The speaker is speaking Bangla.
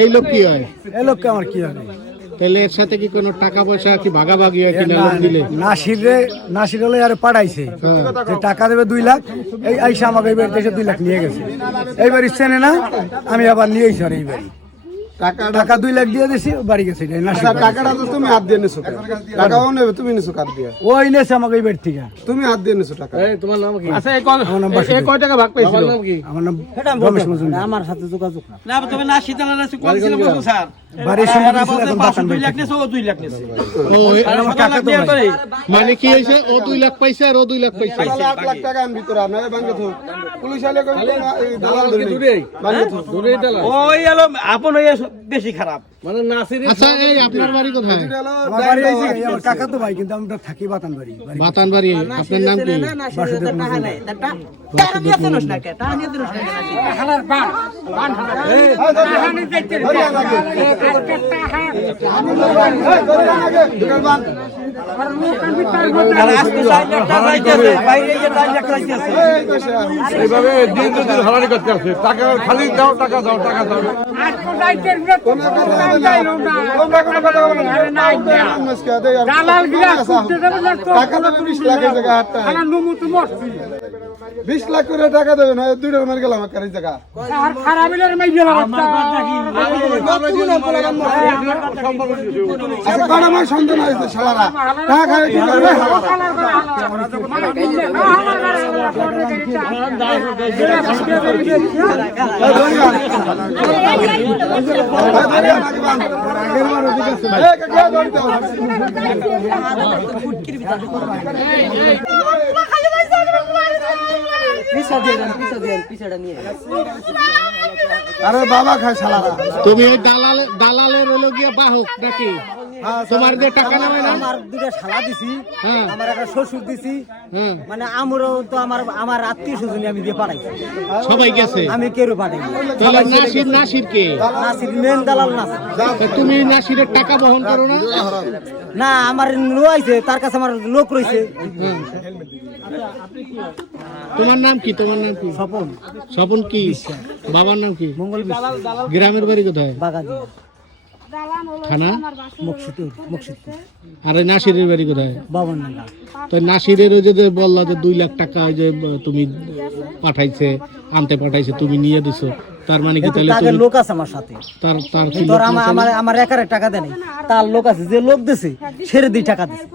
এই লোক কি হয়? এই লোককে আমার কি হবে? তাহলে এর সাথে কি কোনো টাকা পয়সা কি ভাগাভাগি হয় কিনা লোক দিলে? নাসির হলে আরে পাঠাইছে যে টাকা দেবে 2 লাখ, এই আইসা আমাকে এই বাড়িতে এসে 2 লাখ নিয়ে গেছে। এইবার চেনে না, আমি আবার নিয়ে আইসি এই বাড়ি টাকা 2 লাখ দিয়ে দিছি, বাড়ি গেছে। টাকাটা তো তুমি হাত দিয়ে নিছো, টাকাও নেবে তুমি নিছো কাট দিয়ে, ওই নেছে আমাকে এই বাড়ি থেকে, তুমি হাত দিয়ে নিছো টাকা। তোমার নাম কি? আচ্ছা এই কয় টাকা ভাগ পাইছিল? আমার নাম রমেশ মজুমদার। আমার সাথে যোগাযোগ না তুমি না শীতলা না কোন ছিল বলছো স্যার বাড়ির সামনে এখন 2 লাখ নেছো, ও 2 লাখ নেছে। মানে কি হইছে? ও 2 লাখ পাইছে আর ও 2 লাখ পাইছে। 1 লাখ টাকা আন ভিতরে না ভাঙে তো পুলিশ আইলে কই এই দালাল ধরে ভাঙে তো দূরেই দালাল। ওই এলো আপন হয়ে বেশি খারাপ। মানে নাসির। আচ্ছা এই আপনার বাড়ি কোথায়? আমার বাড়ি হইছে আমার কাকা তো ভাই, কিন্তু আমরা থাকি বাতান বাড়ি। বাতান বাড়ি। আপনার নাম কি? বাসুদেব টাকা নাই, টাকা নিয়ে দেনস না কে? টাকা নিয়ে দেনস না কে? হালার বান বান হালা এই টাকা নিয়ে যাইতে রে। এইভাবে দিন দিন হারানি করতে আছে, টাকা খালি দাও, টাকা দাও, টাকা দাও। টাকা তো পুলিশ লাগে জায়গা হাতটা 20 লাখ করে টাকা দেবে না, 2 মার গেলাম একটা জায়গা। আচ্ছা কার আমার সন্তান হয়েছে শালারা টাকা খায় কি করবে? আরে বাবা খায় শালারা। তুমি এই দালালের হলো গিয়ে বাহক নাকি? তোমার যে টাকা নামে না? আমার 2টা শালা দিছি, হ্যাঁ আমার একটা শ্বশুর দিছি, হ্যাঁ মানে আমরাও তো আমার আত্মীয় স্বজন আমি দিয়ে পাঠাইছি, সবাই গেছে। আমি কেউ পাঠাই তাহলে নাসির কে? নাসির মেন দালাল নাসির। তা তুমি নাসিরের টাকা বহন করো না? না আমার নোয়াইছে, তার কাছে আমার লোক রয়েছে। হ্যাঁ। তোমার নাম কি? তোমার নাম কি? স্বপন স্বপন কি? বাবার নাম কি? মঙ্গল বিশ্বাস, গ্রামের বাড়ি কোথায়? বাগাদি থানা মুকসিদপুর। আর ওই নাসিরের বাড়ি কোথায়? বাবনডাঙ্গা। তো নাসিরের ওই যে বললা যে 2 লাখ টাকা ওই যে তুমি পাঠাইছে, আনতে পাঠাইছে, তুমি নিয়ে দিছো, তার মানে কি? তাহলে তার লোক আছে আমার সাথে, তার কি ধর আমার একারে টাকা দেয় নাই, তার লোক আছে, যে লোক দিছে সেরে 2 টাকা দিছে।